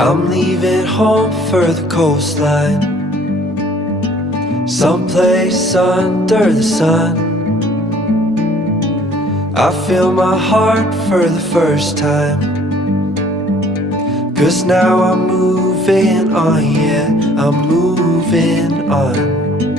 I'm leaving home for the coastline, someplace under the sun. I feel my heart for the first time, 'cause now I'm moving on, yeah, I'm moving on.